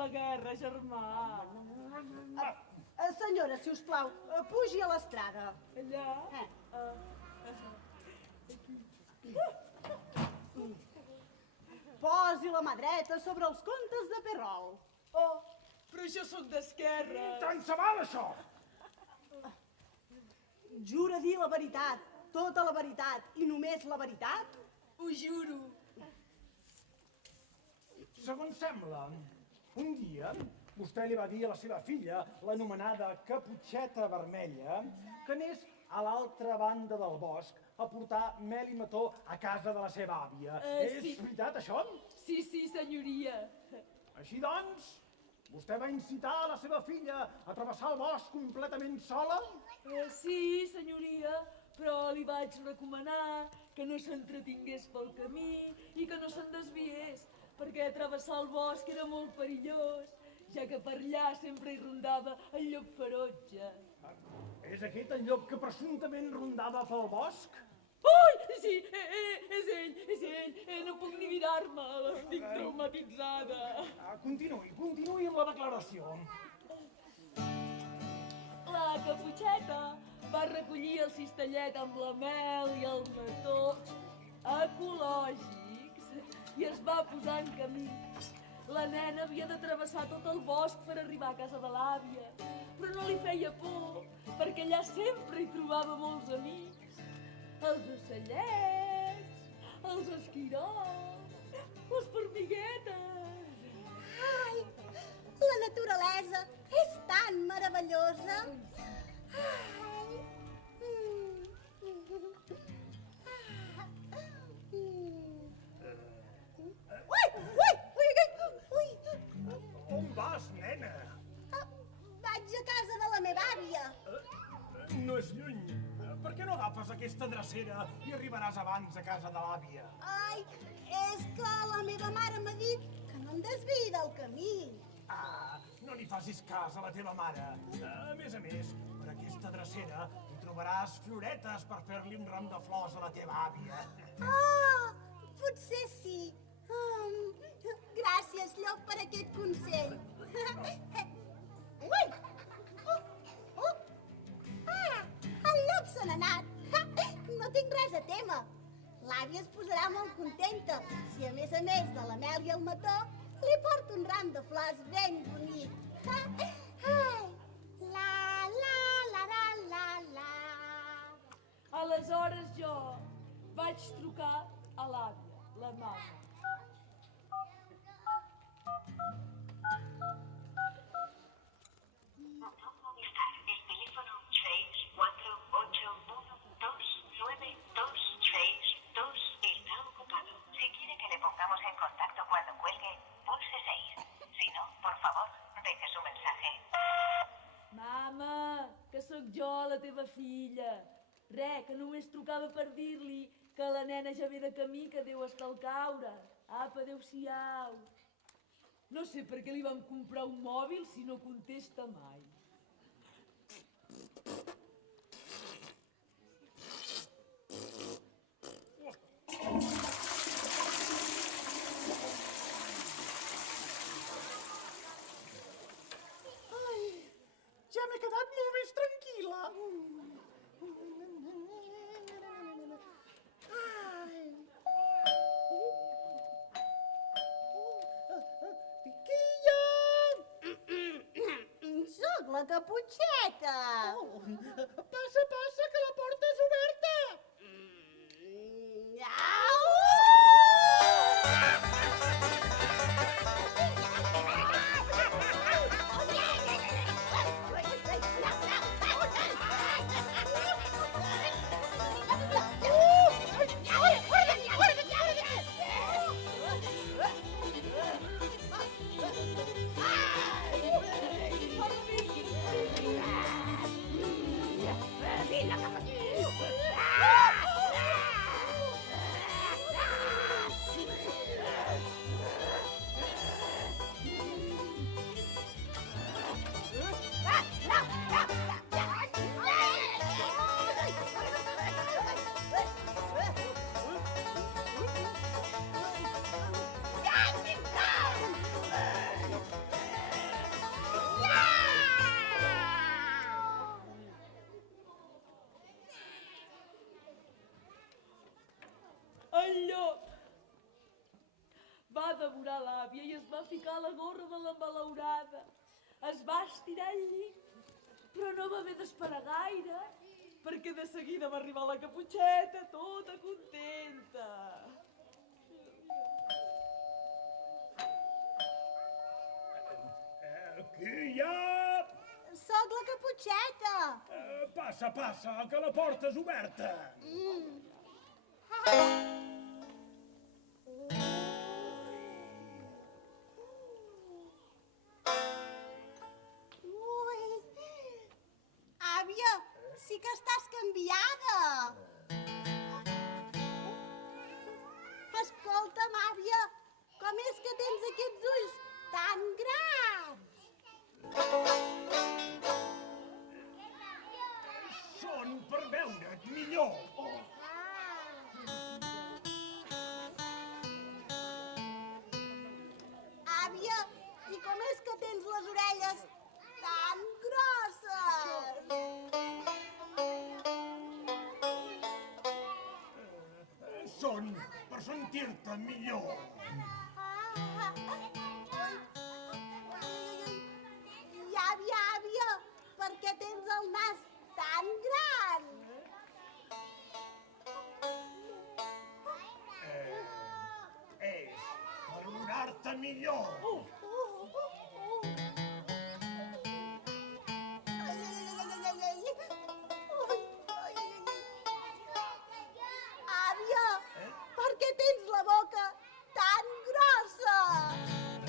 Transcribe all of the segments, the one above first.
la guerra, germà. Senyora, si us plau, pugi a l'estrada. Allà? Posi la mà dreta sobre els contes de Perrol. Oh, però jo sóc d'esquerra. Tant se val, això! Jura dir la veritat, tota la veritat i només la veritat? Ho juro. Segons sembla, un dia vostè li va dir a la seva filla, l'anomenada Caputxeta Vermella, que anés a l'altra banda del bosc a portar mel i mató a casa de la seva àvia. Sí. És veritat, això? Sí, senyoria. Així doncs, vostè va incitar a la seva filla a travessar el bosc completament sola? Sí, senyoria, però li vaig recomanar que no s'entretingués pel camí i que no se'n desviés, perquè travessar el bosc era molt perillós, ja que per allà sempre hi rondava el llop ferotge. És aquest el llop que presumptament rondava pel bosc? Ui, sí, és ell, no puc ni mirar-me, estic traumatitzada. Continuï amb la declaració. La Caputxeta va recollir el cistellet amb la mel i el mató ecològics i es va posar en camí. La nena havia de travessar tot el bosc per arribar a casa de l'àvia, però no li feia por, perquè allà sempre hi trobava molts amics. Els ocellets, els esquirols, les formiguetes. Ai, la naturalesa és tan meravellosa. Ai. Ui! On vas, nena? Vaig a casa de la meva àvia. No és lluny. Per què no agafes aquesta drecera i arribaràs abans a casa de l'àvia? Ai, és que la meva mare m'ha dit que no em desviï del camí. No li facis cas a la teva mare. A més, per aquesta drecera hi trobaràs floretes per fer-li un ram de flors a la teva àvia. Potser sí. Gràcies, llop, per aquest consell. Ui! El llop se n'ha anat. No tinc res a témer. L'àvia es posarà molt contenta si, a més de la mel i el mató, li porto un ram de flors ben bonic. La. Aleshores jo vaig trucar a l'àvia, la mare. El teléfono 648129262 está ocupado. Si quiere que le pongamos en contacto cuando cuelgue, pulse 6. Si no, por favor, deje su mensaje. Mama, que sóc jo, la teva filla. Que només trucava per dir-li que la nena ja ve de camí, que deu estar al caure. Apa, adéu-siau. No sé per què li vam comprar un mòbil si no contesta mai. Ja m'he quedat molt més tranquil·la. Piquilla! Soc la Caputxeta. Passa, que la porta és oberta. Au! devorar l'àvia i es va ficar a la gorra de la malaurada. Es va estirar al llit, però no va haver d'esperar gaire, perquè de seguida va arribar la Caputxeta, tota contenta. Qui hi ha? Soc la Caputxeta. Passa, passa, que la porta és oberta. Ui, àvia, sí que estàs canviada. Escolta'm, àvia, com és que tens aquests ulls tan grans? Són per veure't millor. Àvia, i com és que tens les orelles tan grosses? Són per sentir-te millor. I àvia, per què tens el nas tan gran? És per orar-te millor. Àvia, per què tens la boca tan grossa?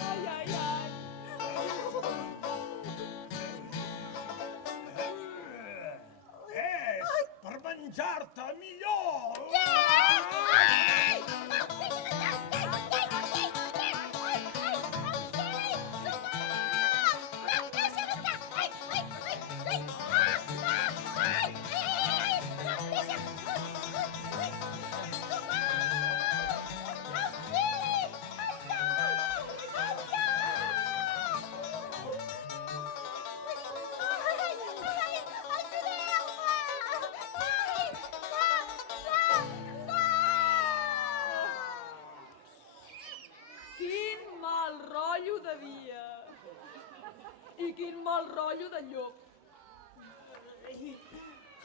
Ai, ai, ai. És per menjar-te millor. Ai! No, deixa'm estar! No, deixa'm estar! Ai! No, deixa'm! Quin mal rotllo de dia. I quin mal rotllo de llop.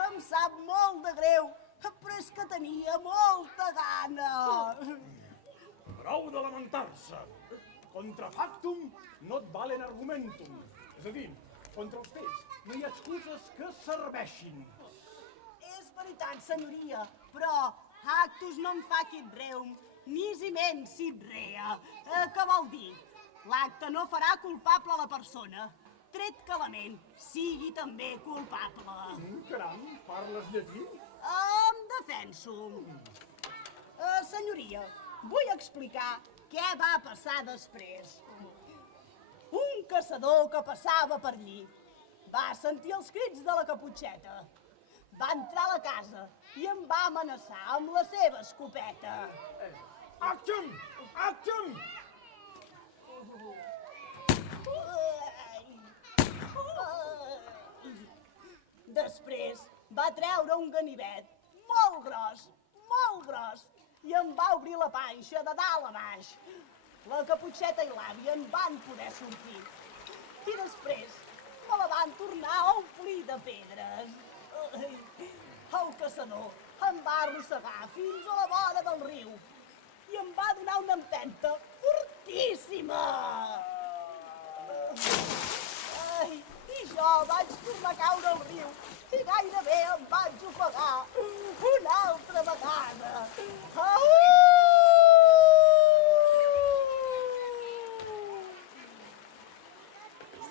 Em sap molt de greu, però és que tenia molta gana. Prou de lamentar-se. Contra factum not valen argumentum. És a dir, contra els fets no hi ha excuses que serveixin. És veritat, senyoria, però actus non facit reum, nisi mens sit rea. Què vol dir? L'acte no farà culpable la persona, tret que la ment sigui també culpable. Caram, parles llatí? Em defenso. Senyoria, vull explicar què va passar després. Un caçador que passava per allí va sentir els crits de la Caputxeta. Va entrar a la casa i em va amenaçar amb la seva escopeta. Action! Action! Després va treure un ganivet molt gros, i em va obrir la panxa de dalt a baix. La Caputxeta i l'àvia en van poder sortir. I després me la van tornar a omplir de pedres. El caçador em va arrossegar fins a la vora del riu i em va donar una empenta fortíssima. I jo vaig tornar a caure al riu i gairebé em vaig ofegar una altra vegada.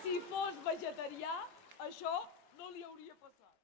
Si fos vegetarià, això no li hauria passat.